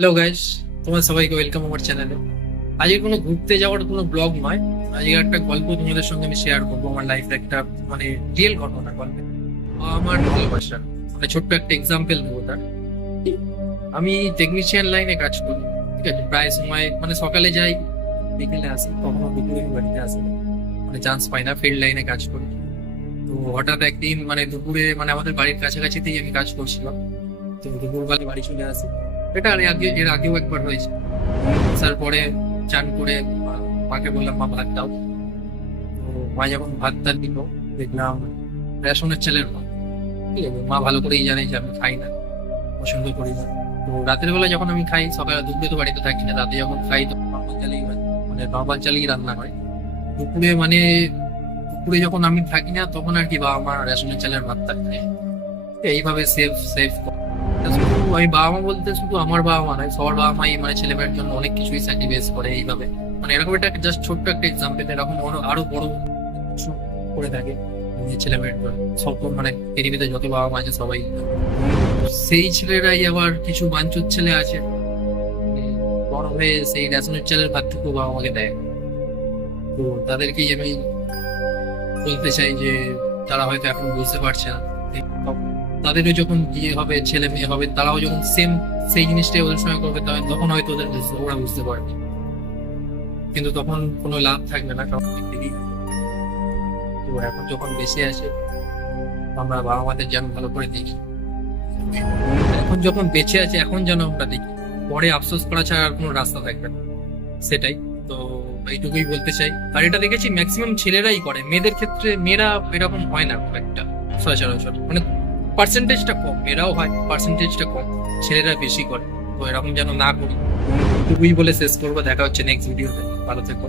Hello guys, তোমার সবাইকে welcome আমার চ্যানেলে। আজকে কোনো ঘুরতে যাওয়ার কোনো ব্লগ নয়। আজকে একটা গল্প তোমাদের সঙ্গে আমি শেয়ার করবো, আমার লাইফের একটা মানে রিয়েল ঘটনা গল্প। আমার ভালোবাসা মানে ছোট্ট একটা এক্সাম্পল দেবো তার। আমি টেকনিশিয়ান লাইনে কাজ করি, ঠিক আছে। প্রায় সময় মানে সকালে যাই, বিকেলে আসি, কখনো দুপুরে বাড়িতে আসি না। মানে চান্স পাই না, ফিল্ড লাইনে কাজ করি। তো হঠাৎ একদিন মানে দুপুরে মানে আমাদের বাড়ির কাছাকাছিতেই আমি কাজ করছিলাম। তো দুপুরবেলা বাড়ি চলে আসি। এটা এর আগেও একবার হয়েছে। আসার পরে চান করে মাকে বললাম মা ভাত দাও। তো মা যখন ভাতটা দিল, দেখলাম রেশনের চালের ভাত। ঠিক আছে, মা ভালো করেই জানে যে আমি খাই না, পছন্দ করি না। তো রাতের বেলা যখন আমি খাই, সকালে দুপুরে তো বাড়িতে থাকি না, রাতে যখন খাই তখন নর্মাল চালেই হয়, মানে নর্মাল চালেই রান্না হয়। দুপুরে মানে দুপুরে যখন আমি থাকি না তখন আর কি বাবা মা রেশনের চালের ভাতটা খায়। এইভাবে সেফ সেফ শুধু আমি বাবা মা বলতে শুধু আমার বাবা মা নয়, সবার বাবা মাই মানে ছেলে মেয়ের জন্য অনেক কিছুই স্যাক্রিফাইস করে এইভাবে। মানে এরকম একটা জাস্ট ছোট্ট একটা এক্সাম্পল, এরকম আরো বড় কিছু করে থাকে নিজের ছেলে মেয়ের জন্য। সব মানে পৃথিবীতে যত বাবা মা আছে সবাই, সেই ছেলেরাই আবার কিছু বাঞ্চুর ছেলে আছে, বড় হয়ে সেই রেশনের চালের ভাতটুকু বাবা মাকে দেয়। তো তাদেরকেই আমি বলতে চাই যে তারা হয়তো এখন বুঝতে পারছে না, তাদেরও যখন বিয়ে হবে, ছেলে মেয়ে হবে, তারাও যখন সেম সেই জিনিসটাই ওদের সঙ্গে করবে, তখন হয়তো ওরা বুঝতে পারবে। কিন্তু তখন কোনো লাভ থাকবে না, কারণ দিদি তো এখন যখন বেঁচে আছে আমরা বাবা মাদের যেন ভালো করে দেখি। এখন যখন বেঁচে আছে এখন যেন আমরা দেখি, পরে আফসোস করা ছাড়া আর কোনো রাস্তা থাকবে না। সেটাই তো, এইটুকুই বলতে চাই। আর এটা দেখেছি ম্যাক্সিমাম ছেলেরাই করে, মেয়েদের ক্ষেত্রে মেয়েরা এরকম হয় না খুব একটা সচরাচর, মানে পার্সেন্টেজটা কম। মেয়েরাও হয়, পার্সেন্টেজটা কম, ছেলেরা বেশি করে। তো এরকম যেন না করি, এটুকুই বলে শেষ করবো। দেখা হচ্ছে নেক্সট ভিডিওতে, ভালো থেকো।